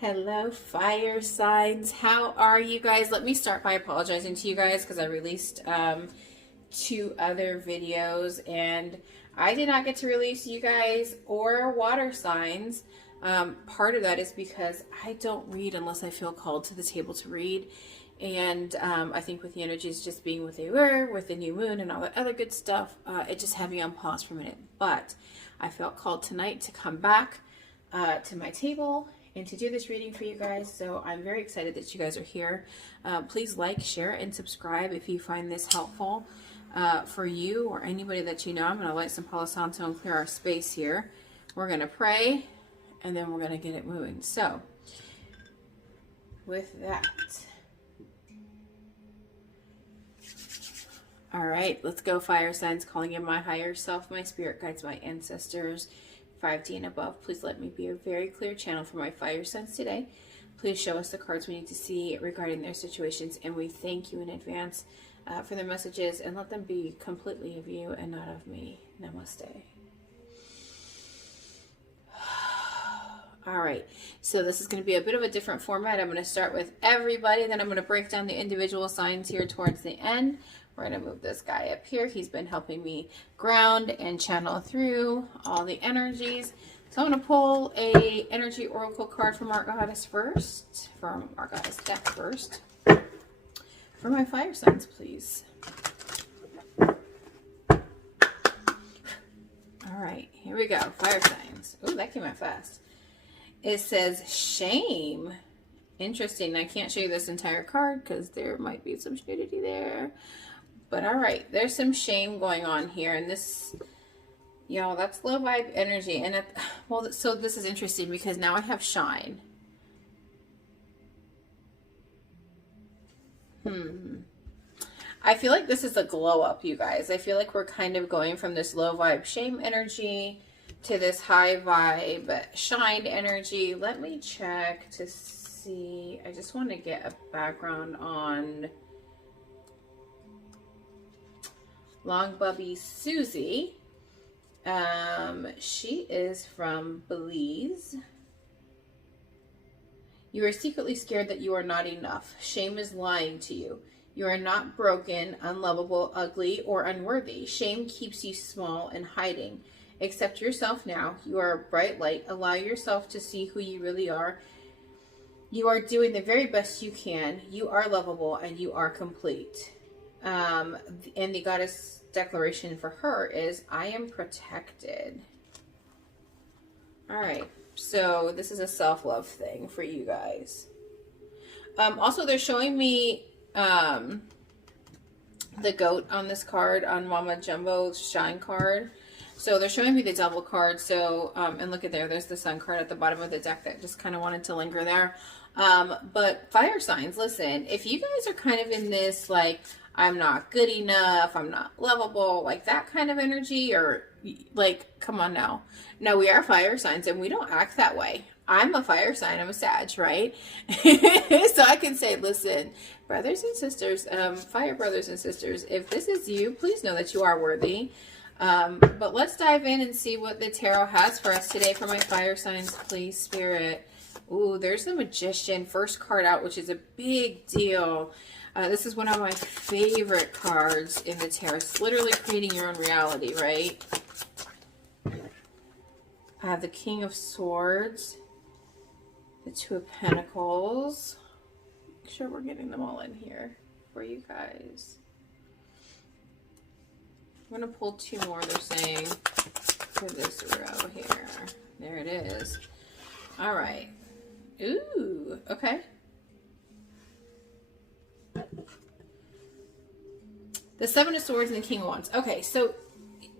Hello, fire signs. How are you guys? Let me start by apologizing to you guys because I released two other videos and I did not get to release you guys or water signs. Part of that is because I don't read unless I feel called to the table to read. And I think with the energies just being what they were, with the new moon and all that other good stuff, it just had me on pause for a minute. But I felt called tonight to come back to my table and to do this reading for you guys. So I'm very excited that you guys are here. Please like, share, and subscribe if you find this helpful for you or anybody that you know. I'm going to light some Palo Santo and clear our space here. We're going to pray and then we're going to get it moving. So with that, all right, let's go, fire signs. Calling in my higher self, my spirit guides, my ancestors, 5D and above. Please let me be a very clear channel for my fire signs today. Please show us the cards we need to see regarding their situations, and we thank you in advance for the messages, and let them be completely of you and not of me. Namaste. All right, so this is going to be a bit of a different format. I'm going to start with everybody, then I'm going to break down the individual signs here towards the end. We're going to move this guy up here. He's been helping me ground and channel through all the energies. So I'm going to pull a energy oracle card from our goddess first, from our goddess deck first, for my fire signs, please. All right, here we go. Fire signs. Oh, that came out fast. It says shame. Interesting. I can't show you this entire card because there might be some nudity there. But all right, there's some shame going on here, and this, y'all, that's low vibe energy. And well, so this is interesting because now I have shine. I feel like this is a glow up, you guys. I feel like we're kind of going from this low vibe shame energy to this high vibe shine energy. Let me check to see. I just want to get a background on Long Bubby Susie. She is from Belize. You are secretly scared that you are not enough. Shame is lying to you. You are not broken, unlovable, ugly, or unworthy. Shame keeps you small and hiding. Accept yourself now. You are a bright light. Allow yourself to see who you really are. You are doing the very best you can. You are lovable and you are complete. And the goddess declaration for her is, I am protected. All right, so this is a self-love thing for you guys. Also, they're showing me the goat on this card, on Mama Jumbo's shine card. So they're showing me the double card. So, and look at there's the sun card at the bottom of the deck that just kind of wanted to linger there. But fire signs, listen, if you guys are kind of in this, like, I'm not good enough, I'm not lovable, like that kind of energy, or like, come on now. No, we are fire signs and we don't act that way. I'm a fire sign, I'm a Sag, right? So I can say, listen, brothers and sisters, fire brothers and sisters, if this is you, please know that you are worthy. But let's dive in and see what the tarot has for us today for my fire signs, please, Spirit. Ooh, there's the Magician, first card out, which is a big deal. This is one of my favorite cards in the tarot. It's literally creating your own reality, right? I have the King of Swords, the Two of Pentacles. Make sure we're getting them all in here for you guys. I'm going to pull two more, they're saying, for this row here. There it is. All right. Ooh, okay. The Seven of Swords and the King of Wands. Okay, so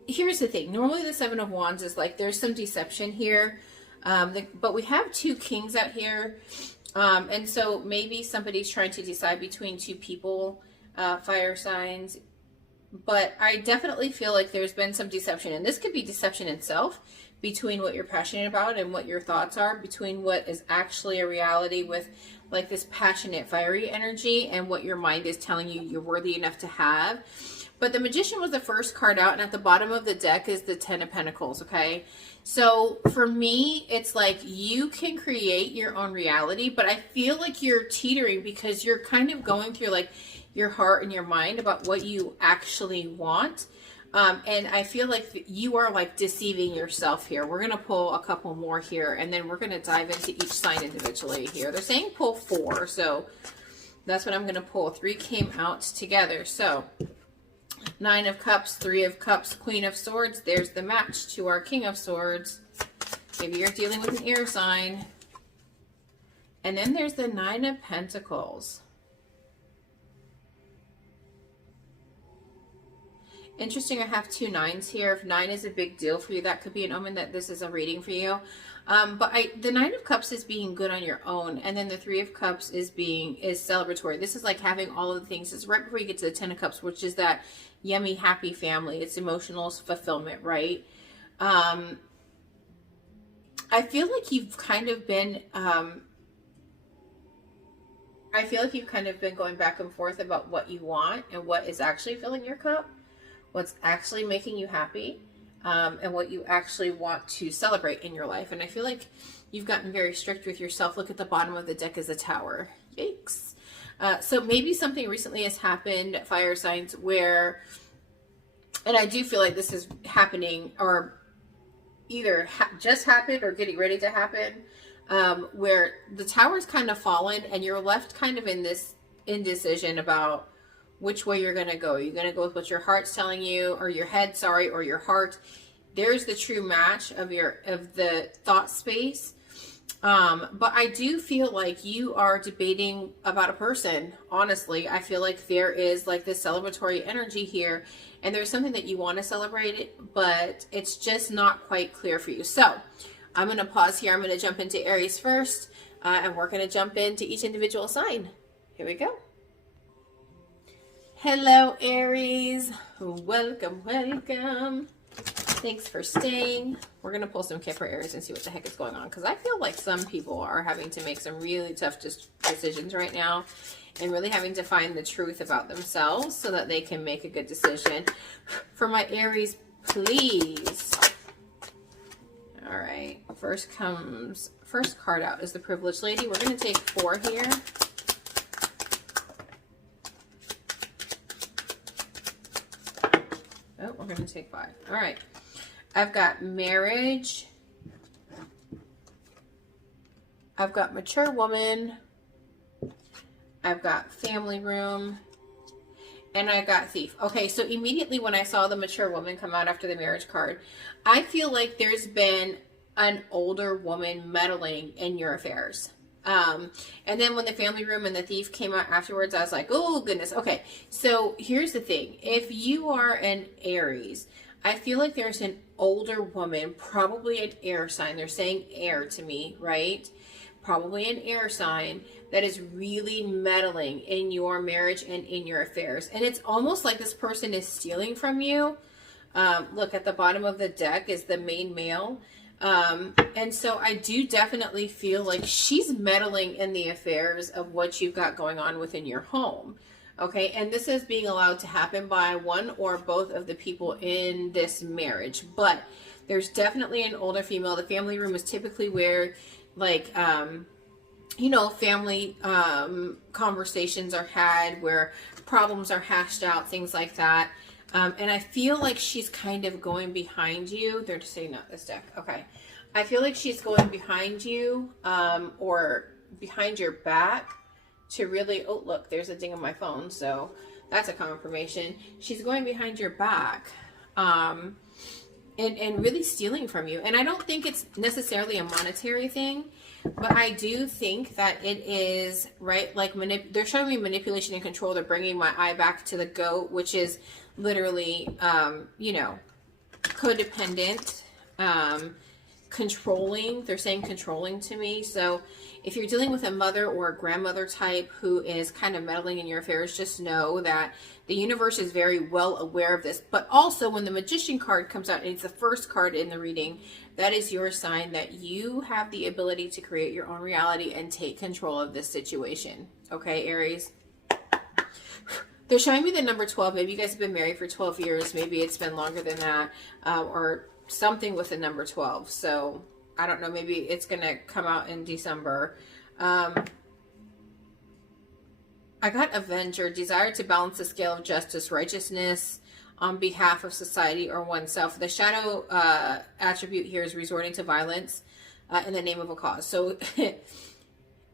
here's the thing. Normally the Seven of Wands is like, there's some deception here. But we have two kings out here. And so maybe somebody's trying to decide between two people, fire signs. But I definitely feel like there's been some deception. And this could be deception itself, between what you're passionate about and what your thoughts are, between what is actually a reality with like this passionate, fiery energy and what your mind is telling you you're worthy enough to have. But the Magician was the first card out, and at the bottom of the deck is the Ten of Pentacles, okay? So for me, it's like you can create your own reality, but I feel like you're teetering because you're kind of going through like your heart and your mind about what you actually want. And I feel like you are like deceiving yourself here. We're going to pull a couple more here, and then we're going to dive into each sign individually here. They're saying pull 4, so that's what I'm going to pull. 3 came out together. So 9 of Cups, 3 of Cups, Queen of Swords. There's the match to our King of Swords. Maybe you're dealing with an air sign. And then there's the 9 of Pentacles. Interesting, I have 2 9s here. If 9 is a big deal for you, that could be an omen that this is a reading for you. But the 9 of Cups is being good on your own, and then the 3 of Cups is celebratory. This is like having all of the things. It's right before you get to the 10 of Cups, which is that yummy, happy family. It's emotional fulfillment, right? I feel like you've kind of been going back and forth about what you want and what is actually filling your cup, what's actually making you happy, and what you actually want to celebrate in your life. And I feel like you've gotten very strict with yourself. Look at the bottom of the deck as a tower. Yikes. So maybe something recently has happened, fire signs, where, and I do feel like this is happening, or either just happened or getting ready to happen, where the tower's kind of fallen and you're left kind of in this indecision about which way you're going to go. You're going to go with what your heart's telling you, or your head, sorry, or your heart. There's the true match of the thought space. But I do feel like you are debating about a person. Honestly, I feel like there is like this celebratory energy here, and there's something that you want to celebrate it, but it's just not quite clear for you. So I'm going to pause here. I'm going to jump into Aries first, and we're going to jump into each individual sign. Here we go. Hello, Aries. Welcome, welcome. Thanks for staying. We're going to pull some Kipper Aries and see what the heck is going on, because I feel like some people are having to make some really tough decisions right now and really having to find the truth about themselves so that they can make a good decision. For my Aries, please. All right. First card out is the Privileged Lady. We're going to take 4 here. Oh, we're going to take 5. All right. I've got Marriage. I've got Mature Woman. I've got Family Room. And I got Thief. Okay, so immediately when I saw the Mature Woman come out after the Marriage card, I feel like there's been an older woman meddling in your affairs. And then when the Family Room and the Thief came out afterwards, I was like, oh goodness. Okay, so here's the thing. If you are an Aries, I feel like there's an older woman, probably an air sign. They're saying air to me, right? Probably an air sign that is really meddling in your marriage and in your affairs. And it's almost like this person is stealing from you. Look, at the bottom of the deck is the main male. And so I do definitely feel like she's meddling in the affairs of what you've got going on within your home. Okay, and this is being allowed to happen by one or both of the people in this marriage. But there's definitely an older female. The Family Room is typically where, like, you know, family conversations are had, where problems are hashed out, things like that. And I feel like she's kind of going behind you. They're just saying not this deck. Okay. I feel like she's going behind you, or behind your back to really, oh, look, there's a ding on my phone. So that's a confirmation. She's going behind your back, and really stealing from you. And I don't think it's necessarily a monetary thing, but I do think that it is, right? Like, they're showing me manipulation and control. They're bringing my eye back to the goat, which is literally, you know, codependent, controlling. They're saying controlling to me. So if you're dealing with a mother or a grandmother type who is kind of meddling in your affairs, just know that the universe is very well aware of this. But also, when the Magician card comes out, and it's the first card in the reading, that is your sign that you have the ability to create your own reality and take control of this situation. Okay, Aries? They're showing me the number 12. Maybe you guys have been married for 12 years. Maybe it's been longer than that, or something with the number 12. So I don't know. Maybe it's going to come out in December. I got Avenger, desire to balance the scale of justice, righteousness on behalf of society or oneself. The shadow attribute here is resorting to violence in the name of a cause. So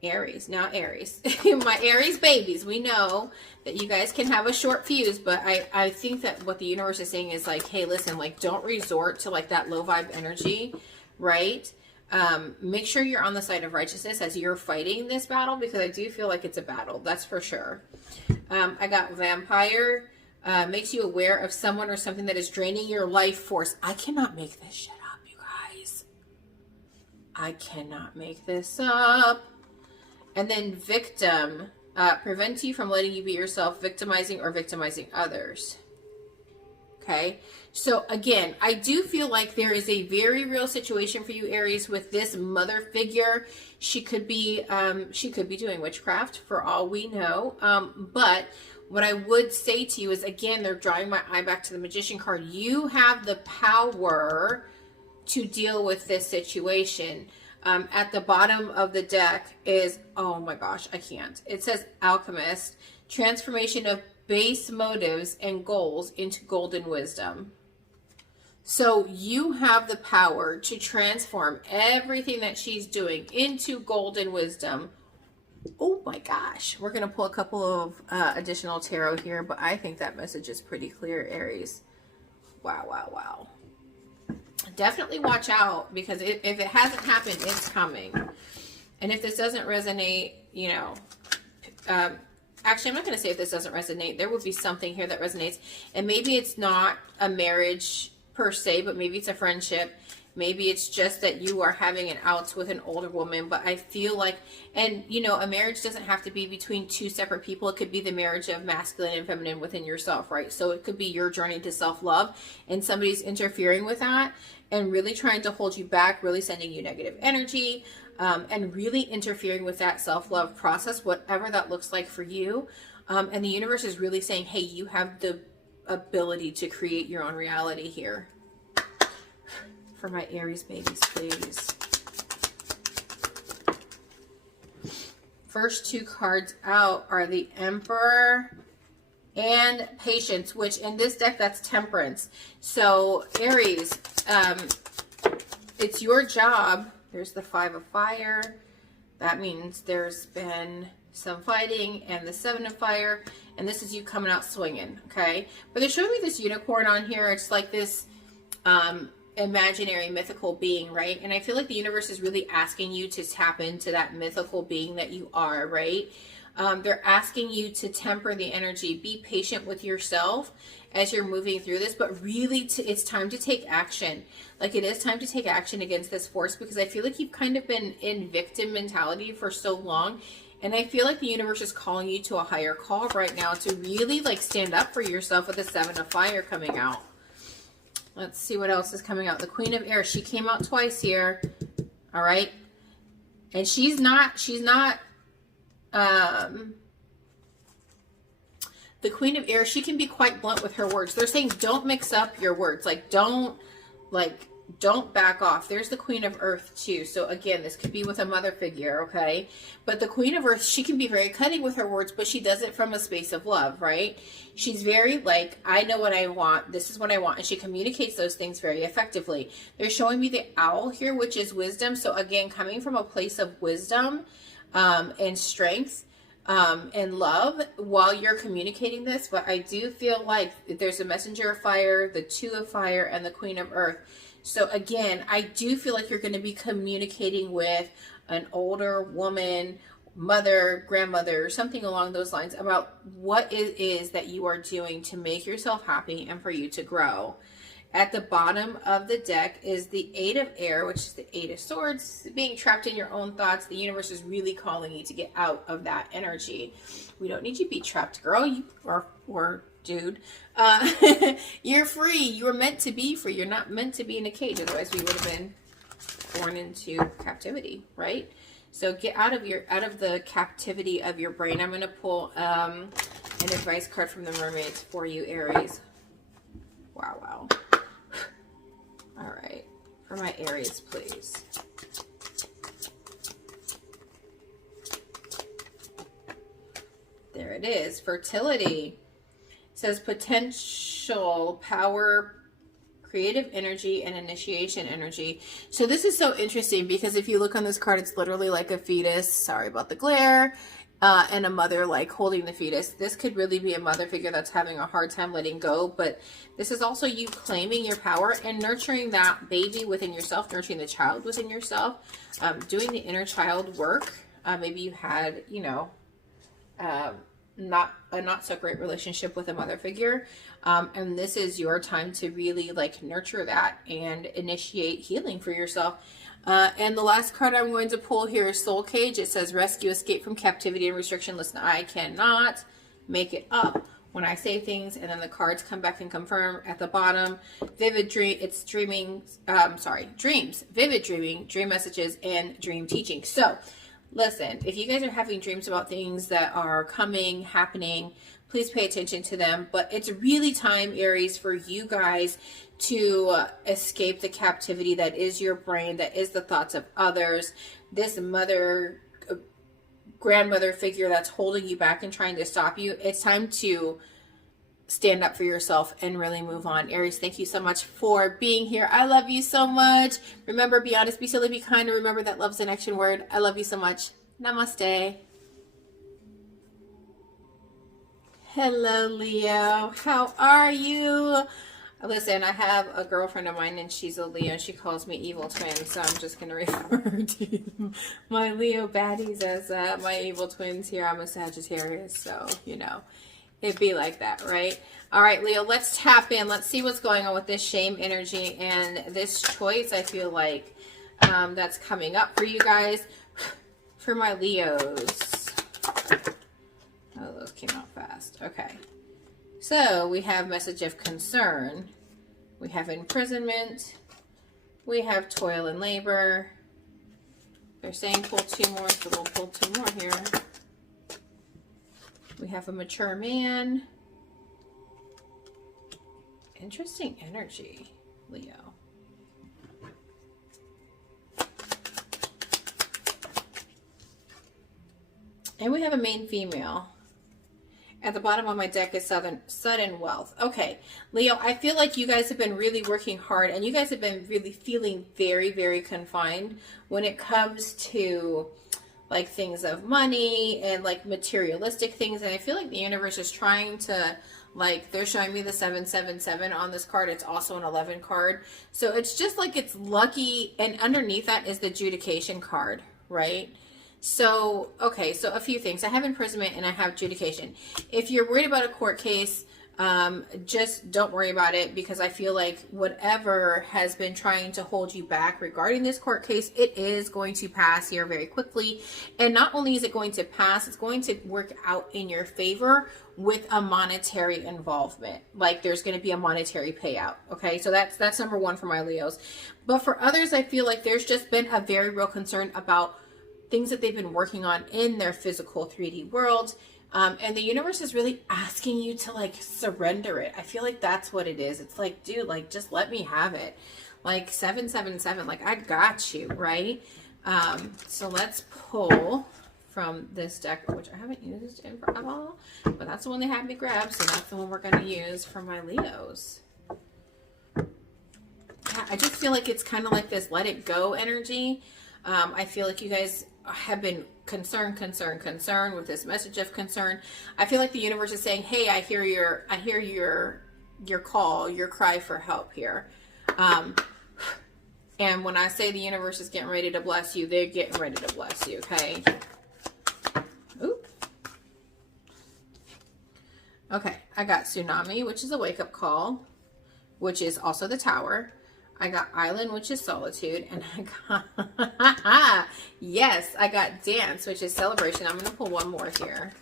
Aries, now Aries, my Aries babies, we know that you guys can have a short fuse, but I think that what the universe is saying is like, hey, listen, like, don't resort to like that low vibe energy, right? Make sure you're on the side of righteousness as you're fighting this battle, because I do feel like it's a battle. That's for sure. I got Vampire, makes you aware of someone or something that is draining your life force. I cannot make this shit up, you guys. I cannot make this up. And then Victim, prevents you from letting you be yourself, victimizing or victimizing others. Okay, so again, I do feel like there is a very real situation for you, Aries, with this mother figure. She could be doing witchcraft for all we know. But what I would say to you is, again, they're drawing my eye back to the Magician card. You have the power to deal with this situation. At the bottom of the deck is, oh my gosh, I can't. It says Alchemist, transformation of base motives and goals into golden wisdom. So you have the power to transform everything that she's doing into golden wisdom. Oh my gosh. We're going to pull a couple of additional tarot here, but I think that message is pretty clear, Aries. Wow, wow, wow. Definitely watch out, because if it hasn't happened, it's coming. And if this doesn't resonate, you know, actually, I'm not going to say if this doesn't resonate. There will be something here that resonates. And maybe it's not a marriage per se, but maybe it's a friendship. Maybe it's just that you are having an outs with an older woman. But I feel like, and you know, a marriage doesn't have to be between two separate people. It could be the marriage of masculine and feminine within yourself, right? So it could be your journey to self-love, and somebody's interfering with that and really trying to hold you back, really sending you negative energy, and really interfering with that self-love process, whatever that looks like for you. And the universe is really saying, hey, you have the ability to create your own reality here. For my Aries babies, please. First two cards out are the Emperor and Patience, which in this deck, that's Temperance. So Aries, it's your job. There's the Five of Fire. That means there's been some fighting, and the Seven of Fire, and this is you coming out swinging, okay? But they're showing me this unicorn on here. It's like this imaginary mythical being, right? And I feel like the universe is really asking you to tap into that mythical being that you are, right? They're asking you to temper the energy, be patient with yourself as you're moving through this, but really it's time to take action. Like, it is time to take action against this force, because I feel like you've kind of been in victim mentality for so long. And I feel like the universe is calling you to a higher call right now to really like stand up for yourself with the Seven of Fire coming out. Let's see what else is coming out. The Queen of Air, she came out twice here. All right. And she's not, the Queen of Air, she can be quite blunt with her words. They're saying, don't mix up your words. Don't back off. There's the Queen of Earth too. So again, this could be with a mother figure, okay? But the Queen of Earth, she can be very cutting with her words, but she does it from a space of love, right? She's very like, I know what I want. This is what I want. And she communicates those things very effectively. They're showing me the owl here, which is wisdom. So again, coming from a place of wisdom and strength and love while you're communicating this. But I do feel like there's a Messenger of Fire, the Two of Fire, and the Queen of Earth. So again, I do feel like you're going to be communicating with an older woman, mother, grandmother, something along those lines about what it is that you are doing to make yourself happy and for you to grow. At the bottom of the deck is the Eight of Air, which is the Eight of Swords. Being trapped in your own thoughts, the universe is really calling you to get out of that energy. We don't need you to be trapped, girl. You or dude. You're free. You were meant to be free. You're not meant to be in a cage. Otherwise, we would have been born into captivity, right? So get out of the captivity of your brain. I'm going to pull an advice card from the mermaids for you, Aries. Wow. All right. For my Aries, please. There it is. Fertility. It says potential, power, creative energy, and initiation energy. So this is so interesting because if you look on this card, it's literally like a fetus. Sorry about the glare. And a mother like holding the fetus. This could really be a mother figure that's having a hard time letting go, but this is also you claiming your power and nurturing that baby within yourself, nurturing the child within yourself, doing the inner child work. Maybe you had, you know, not so great relationship with a mother figure, and this is your time to really like nurture that and initiate healing for yourself. And the last card I'm going to pull here is Soul Cage. It says rescue, escape from captivity and restriction. Listen, I cannot make it up when I say things, and then the cards come back and confirm at the bottom. Vivid dream, it's dreaming, dreams, vivid dreaming, dream messages, and dream teaching. So listen, if you guys are having dreams about things that are coming, happening, please pay attention to them. But it's really time, Aries, for you guys to escape the captivity that is your brain, that is the thoughts of others, this mother, grandmother figure that's holding you back and trying to stop you. It's time to stand up for yourself and really move on. Aries, thank you so much for being here. I love you so much. Remember, be honest, be silly, be kind, and remember that love's an action word. I love you so much. Namaste. Hello, Leo. How are you? Listen, I have a girlfriend of mine and she's a Leo. She calls me evil twin, so I'm just going to refer to my Leo baddies as my evil twins here. I'm a Sagittarius, so, you know, it'd be like that, right? All right, Leo, let's tap in. Let's see what's going on with this shame energy and this choice, I feel like, that's coming up for you guys. For my Leos. Oh, those came out fast. Okay. So we have message of concern. We have imprisonment. We have toil and labor. They're saying pull two more, so we'll pull two more here. We have a mature man. Interesting energy, Leo. And we have a main female. At the bottom of my deck is sudden wealth. Okay, Leo, I feel like you guys have been really working hard and you guys have been really feeling very, very confined when it comes to like things of money and like materialistic things. And I feel like the universe is trying to, like, they're showing me the 777 on this card. It's also an 11 card. So it's just like it's lucky. And underneath that is the adjudication card, right? So, okay, so a few things. I have imprisonment and I have adjudication. If you're worried about a court case, just don't worry about it, because I feel like whatever has been trying to hold you back regarding this court case, it is going to pass here very quickly. And not only is it going to pass, it's going to work out in your favor with a monetary involvement. Like there's going to be a monetary payout. Okay, so that's number one for my Leos. But for others, I feel like there's just been a very real concern about things that they've been working on in their physical 3D world. And the universe is really asking you to like surrender it. I feel like that's what it is. It's like, dude, like just let me have it. Like 777, like I got you, right? So let's pull from this deck, which I haven't used in forever, but that's the one they had me grab. So that's the one we're going to use for my Leos. Yeah, I just feel like it's kind of like this let it go energy. I feel like you guys have been concerned with this message of concern. I feel like the universe is saying, hey, I hear your call, your cry for help here. And when I say the universe is getting ready to bless you, they're getting ready to bless you, okay? Oop. Okay, I got tsunami, which is a wake-up call, which is also the tower. I got island, which is solitude, and I got, yes, I got dance, which is celebration. I'm going to pull one more here.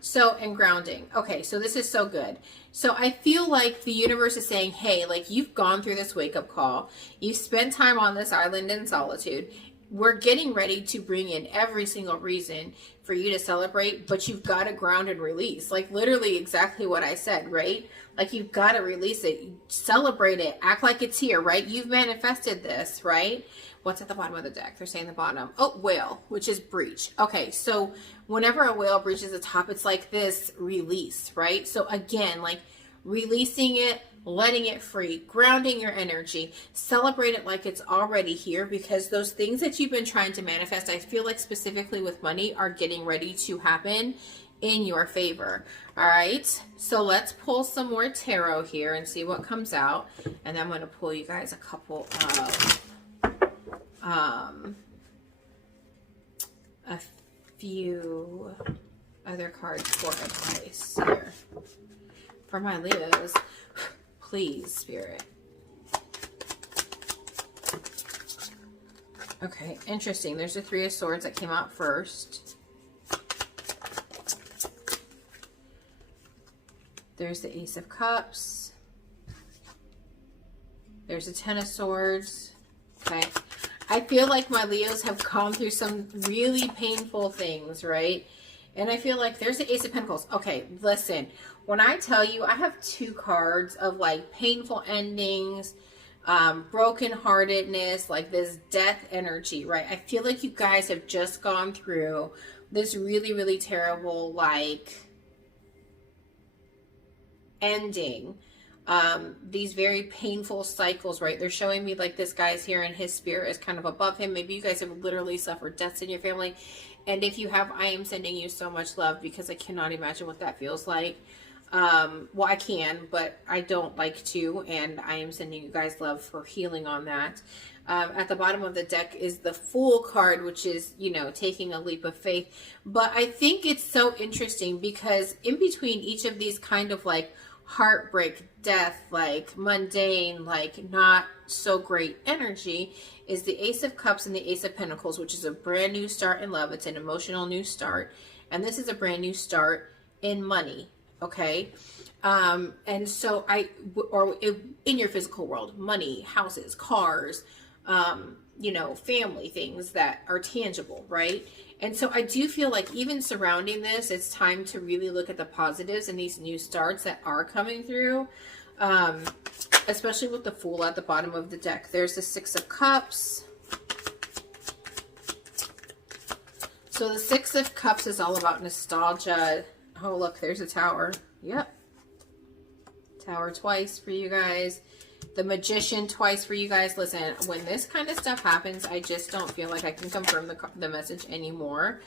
So, and grounding. Okay, so this is so good. So I feel like the universe is saying, hey, like you've gone through this wake-up call. You've spent time on this island in solitude. we're getting ready to bring in every single reason for you to celebrate, but you've got to ground and release. Like literally exactly what I said, right? Like you've got to release it, celebrate it, act like it's here, right? You've manifested this, right? What's at the bottom of the deck? They're saying the bottom. Oh, whale, which is breach. Okay, so whenever a whale breaches the top, it's like this release, right? So again, like releasing it, letting it free, grounding your energy, celebrate it like it's already here, because those things that you've been trying to manifest, I feel like specifically with money, are getting ready to happen in your favor. All right, so let's pull some more tarot here and see what comes out. And then I'm going to pull you guys a couple of a few other cards for advice here for my Leos. Please, Spirit. Okay, interesting. There's the Three of Swords that came out first. There's the Ace of Cups. There's the Ten of Swords. Okay. I feel like my Leos have gone through some really painful things, right? And I feel like there's the Ace of Pentacles. Okay, listen. When I tell you, I have two cards of like painful endings, brokenheartedness, like this death energy, right? I feel like you guys have just gone through this really, really terrible, like, ending. These very painful cycles, right? They're showing me like this guy's here and his spirit is kind of above him. Maybe you guys have literally suffered deaths in your family. And if you have, I am sending you so much love, because I cannot imagine what that feels like. Well, I can, but I don't like to, and I am sending you guys love for healing on that. At the bottom of the deck is the Fool card, which is, you know, taking a leap of faith. But I think it's so interesting because in between each of these kind of like heartbreak, death, like mundane, like not so great energy, is the Ace of Cups and the Ace of Pentacles, which is a brand new start in love. It's an emotional new start. And this is a brand new start in money. Okay. And so in your physical world, money, houses, cars, you know, family, things that are tangible, right? And so I do feel like even surrounding this, it's time to really look at the positives and these new starts that are coming through, especially with the Fool at the bottom of the deck. There's the Six of Cups. So the Six of Cups is all about nostalgia. Oh, look, there's a Tower. Yep. Tower twice for you guys. The Magician twice for you guys. Listen, when this kind of stuff happens, I just don't feel like I can confirm the message anymore.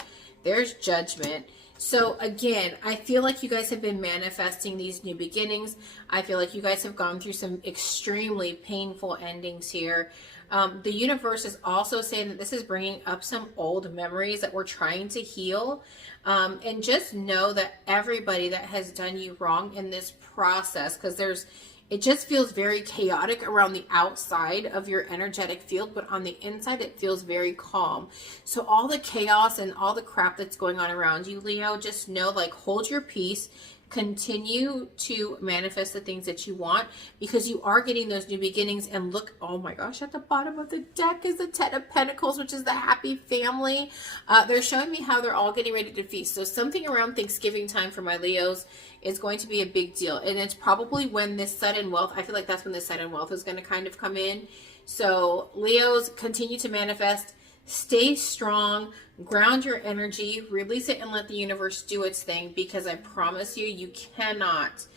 There's Judgment. So again, I feel like you guys have been manifesting these new beginnings. I feel like you guys have gone through some extremely painful endings here. The universe is also saying that this is bringing up some old memories that we're trying to heal. And just know that everybody that has done you wrong in this process, because it just feels very chaotic around the outside of your energetic field, but on the inside, it feels very calm. So all the chaos and all the crap that's going on around you, Leo, just know, like, hold your peace. Continue to manifest the things that you want, because you are getting those new beginnings. And look, oh my gosh, at the bottom of the deck is the Ten of Pentacles, which is the happy family. They're showing me how they're all getting ready to feast. So something around Thanksgiving time for my Leos is going to be a big deal. And it's probably when this sudden wealth, I feel like that's when the sudden wealth is going to kind of come in. So Leos, continue to manifest. Stay strong, ground your energy, release it, and let the universe do its thing, because I promise you, you cannot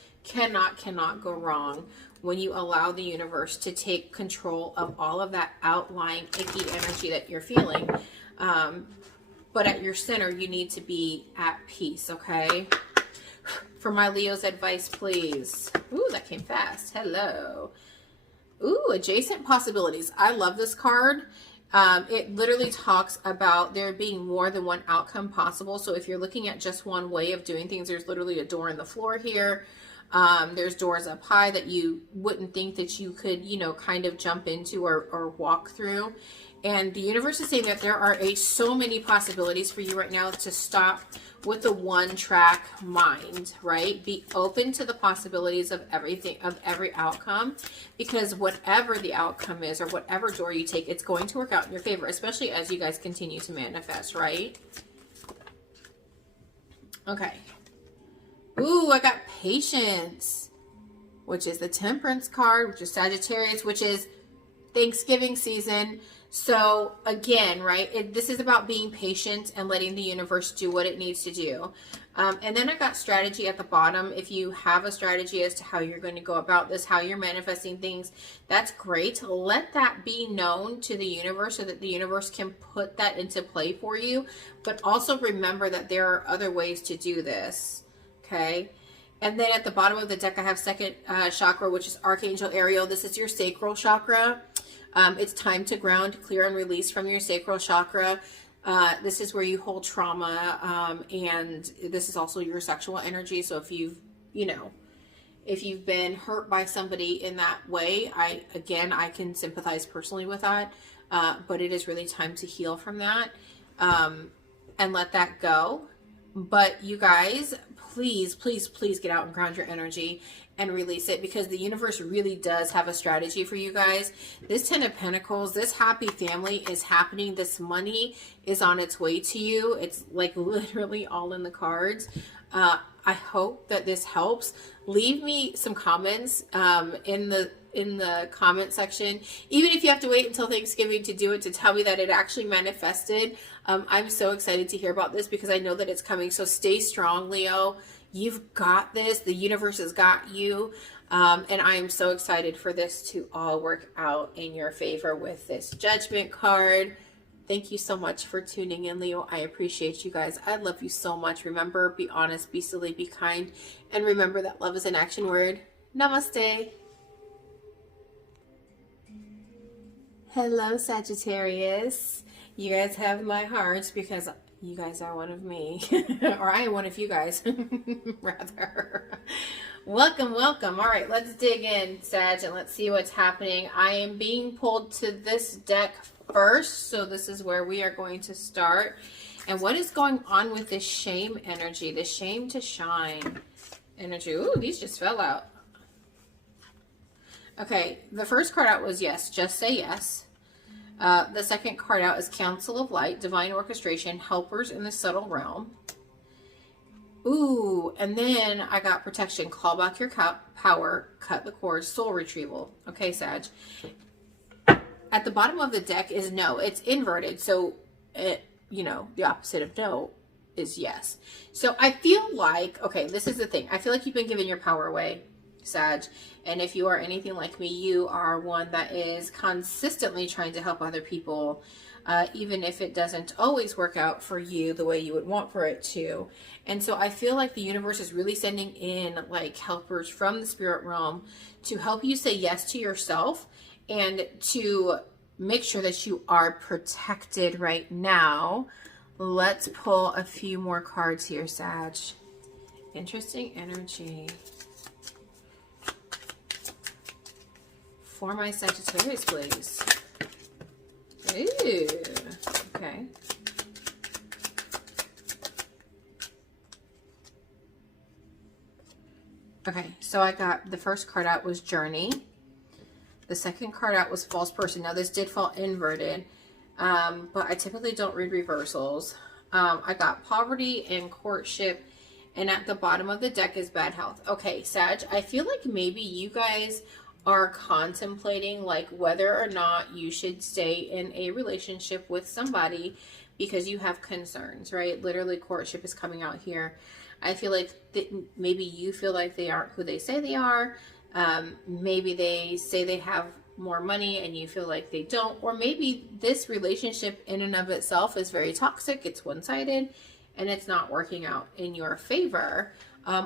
go wrong when you allow the universe to take control of all of that outlying icky energy that you're feeling. But at your center, you need to be at peace, okay? For my Leo's advice, please. Ooh, that came fast. Hello. Ooh, adjacent possibilities. I love this card. It literally talks about there being more than one outcome possible. So if you're looking at just one way of doing things, there's literally a door in the floor here. There's doors up high that you wouldn't think that you could, you know, kind of jump into or walk through. And the universe is saying that there are so many possibilities for you right now to stop with the one track mind, right? Be open to the possibilities of everything, of every outcome, because whatever the outcome is or whatever door you take, it's going to work out in your favor, especially as you guys continue to manifest, right? Okay. Ooh, I got patience, which is the Temperance card, which is Sagittarius, which is Thanksgiving season. So again, right, this is about being patient and letting the universe do what it needs to do. And then I got strategy at the bottom. If you have a strategy as to how you're going to go about this, how you're manifesting things, that's great. Let that be known to the universe so that the universe can put that into play for you. But also remember that there are other ways to do this. Okay. And then at the bottom of the deck, I have second chakra, which is Archangel Ariel. This is your sacral chakra. It's time to ground, clear, and release from your sacral chakra. This is where you hold trauma, and this is also your sexual energy. So if you've, if you've been hurt by somebody in that way, I can sympathize personally with that. But it is really time to heal from that, and let that go. But you guys, please, please, please get out and ground your energy and release it, because the universe really does have a strategy for you guys. This 10 of Pentacles, this happy family is happening. This money is on its way to you. It's like literally all in the cards. I hope that this helps. Leave me some comments in the comment section, even if you have to wait until Thanksgiving to do it, to tell me that it actually manifested. I'm so excited to hear about this because I know that it's coming. So stay strong, Leo. You've got this. The universe has got you. And I am so excited for this to all work out in your favor with this Judgment card. Thank you so much for tuning in, Leo. I appreciate you guys. I love you so much. Remember, be honest, be silly, be kind. And remember that love is an action word. Namaste. Hello, Sagittarius. You guys have my hearts because you guys are one of me. Or I am one of you guys, rather. Welcome, welcome. All right, let's dig in, Sag, and let's see what's happening. I am being pulled to this deck first, so this is where we are going to start. And what is going on with this shame energy, the shame to shine energy? Ooh, these just fell out. Okay, the first card out was yes, just say yes. The second card out is Council of Light, Divine Orchestration, Helpers in the Subtle Realm. Ooh, and then I got Protection, Call Back Your Power, Cut the Cord, Soul Retrieval. Okay, Sag. At the bottom of the deck is no. It's inverted, so the opposite of no is yes. So I feel like, okay, this is the thing. I feel like you've been giving your power away, Sag. And if you are anything like me, you are one that is consistently trying to help other people, even if it doesn't always work out for you the way you would want for it to. And so I feel like the universe is really sending in like helpers from the spirit realm to help you say yes to yourself and to make sure that you are protected right now. Let's pull a few more cards here, Sag. Interesting energy. For my Sagittarius, please. Ooh, okay. Okay, so I got the first card out was Journey. The second card out was False Person. Now this did fall inverted, but I typically don't read reversals. I got Poverty and Courtship, and at the bottom of the deck is Bad Health. Okay, Sag, I feel like maybe you guys are contemplating like whether or not you should stay in a relationship with somebody because you have concerns, right? Literally, courtship is coming out here. I feel like maybe you feel like they aren't who they say they are. Maybe they say they have more money and you feel like they don't. Or maybe this relationship in and of itself is very toxic. It's one-sided and it's not working out in your favor.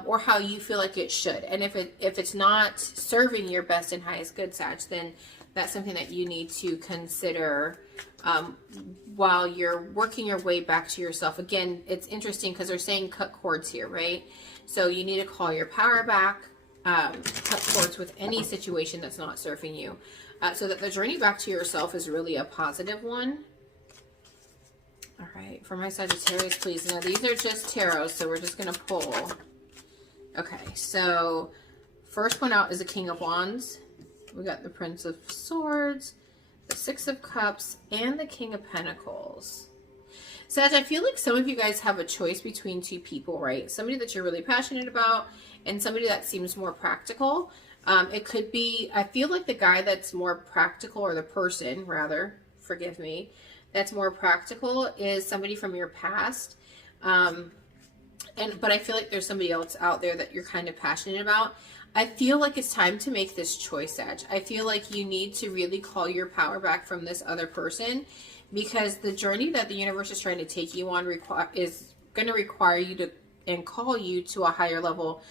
Or how you feel like it should. And if it's not serving your best and highest good, Sag, then that's something that you need to consider while you're working your way back to yourself. Again, it's interesting because they're saying cut cords here, right? So you need to call your power back, cut cords with any situation that's not serving you. so that the journey back to yourself is really a positive one. All right, for my Sagittarius, please. Now, these are just tarot, so we're just going to pull. Okay, so first one out is the King of Wands. We got the Prince of Swords, the Six of Cups, and the King of Pentacles. Sag, I feel like some of you guys have a choice between two people, right? Somebody that you're really passionate about and somebody that seems more practical. It could be, I feel like the guy that's more practical, or the person, rather, forgive me, that's more practical is somebody from your past. But I feel like there's somebody else out there that you're kind of passionate about. I feel like it's time to make this choice, Sag. I feel like you need to really call your power back from this other person, because the journey that the universe is trying to take you on is going to require you to and call you to a higher level,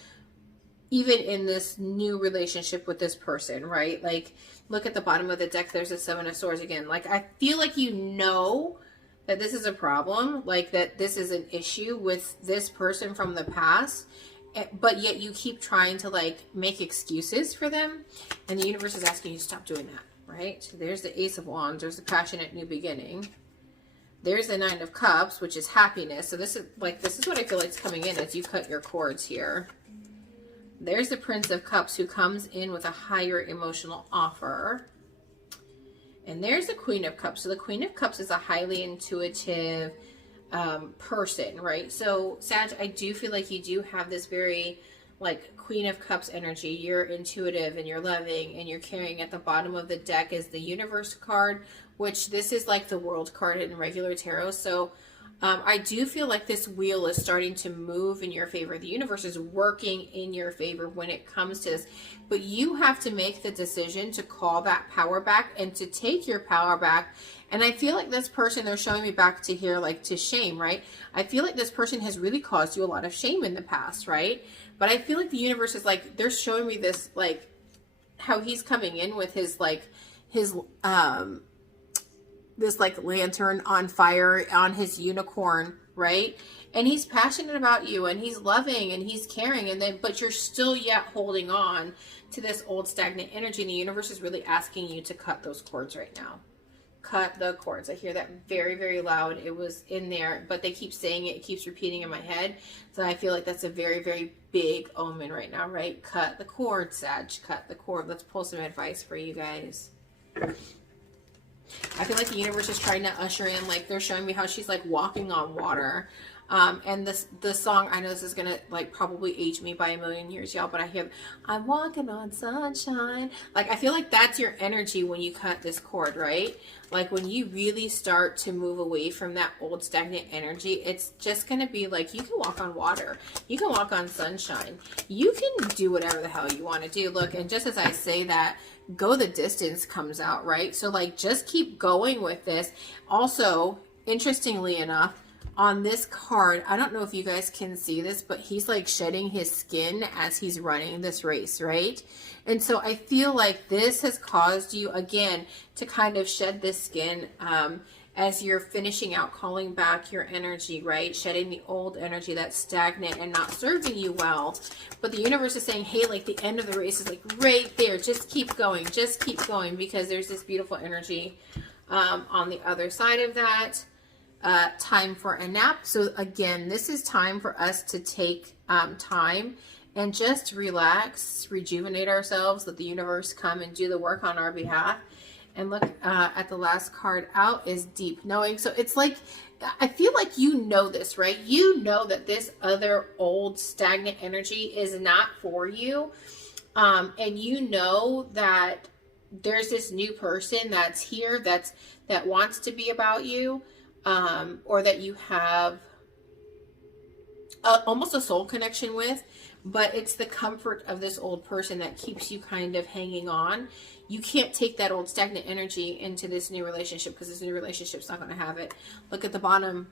even in this new relationship with this person, right? Like, look at the bottom of the deck. There's a Seven of Swords again. Like, I feel like you know that this is a problem, like that this is an issue with this person from the past, but yet you keep trying to like make excuses for them, and the universe is asking you to stop doing that, right? There's the Ace of Wands. There's the passionate new beginning. There's the Nine of Cups, which is happiness. So this is what I feel like is coming in as you cut your cords here. There's the Prince of Cups, who comes in with a higher emotional offer. And there's the Queen of Cups. So the Queen of Cups is a highly intuitive person, right? So Sag, I do feel like you do have this very like Queen of Cups energy. You're intuitive and you're loving and you're caring. At the bottom of the deck is the Universe card, which this is like the World card in regular tarot. So I do feel like this wheel is starting to move in your favor. The universe is working in your favor when it comes to this. But you have to make the decision to call that power back and to take your power back. And I feel like this person, they're showing me back to here, like to shame, right? I feel like this person has really caused you a lot of shame in the past, right? But I feel like the universe is like, they're showing me this, like how he's coming in with his, like his, this like lantern on fire on his unicorn, right? And he's passionate about you and he's loving and he's caring, and then but you're still yet holding on to this old stagnant energy, and the universe is really asking you to cut those cords right now. Cut the cords. I hear that very, very loud. It was in there, but they keep saying it. It keeps repeating in my head. So I feel like that's a very, very big omen right now, right? Cut the cord, Sag. Cut the cord. Let's pull some advice for you guys. I feel like the universe is trying to usher in, like they're showing me how she's like walking on water. And the song, I know this is going to like probably age me by a million years, y'all, but I hear, I'm walking on sunshine. Like, I feel like that's your energy when you cut this cord, right? Like when you really start to move away from that old stagnant energy, it's just going to be like, you can walk on water. You can walk on sunshine. You can do whatever the hell you want to do. Look, and just as I say that, go the distance comes out, right? So like, just keep going with this. Also, interestingly enough, on this card, I don't know if you guys can see this, but he's like shedding his skin as he's running this race, right? And so I feel like this has caused you, again, to kind of shed this skin as you're finishing out, calling back your energy, right? Shedding the old energy that's stagnant and not serving you well. But the universe is saying, hey, like the end of the race is like right there. Just keep going, because there's this beautiful energy on the other side of that. Time for a nap. So again, this is time for us to take time and just relax, rejuvenate ourselves, let the universe come and do the work on our behalf. And look at the last card out is Deep Knowing. So it's like, I feel like you know this, right? You know that this other old stagnant energy is not for you. And you know that there's this new person that's here that wants to be about you. Or that you have almost a soul connection with, but it's the comfort of this old person that keeps you kind of hanging on. You can't take that old stagnant energy into this new relationship, because this new relationship's not going to have it. Look at the bottom.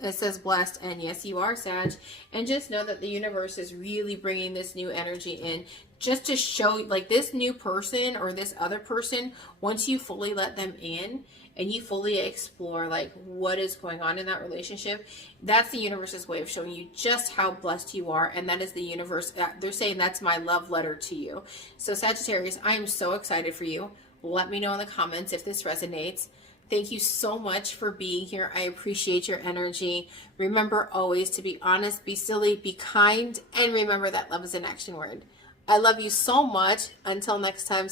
It says blessed, and yes, you are, Sag. And just know that the universe is really bringing this new energy in just to show, like, this new person or this other person, once you fully let them in and you fully explore like what is going on in that relationship, that's the universe's way of showing you just how blessed you are. And that is the universe. They're saying that's my love letter to you. So Sagittarius, I am so excited for you. Let me know in the comments if this resonates. Thank you so much for being here. I appreciate your energy. Remember always to be honest, be silly, be kind, and remember that love is an action word. I love you so much. Until next time.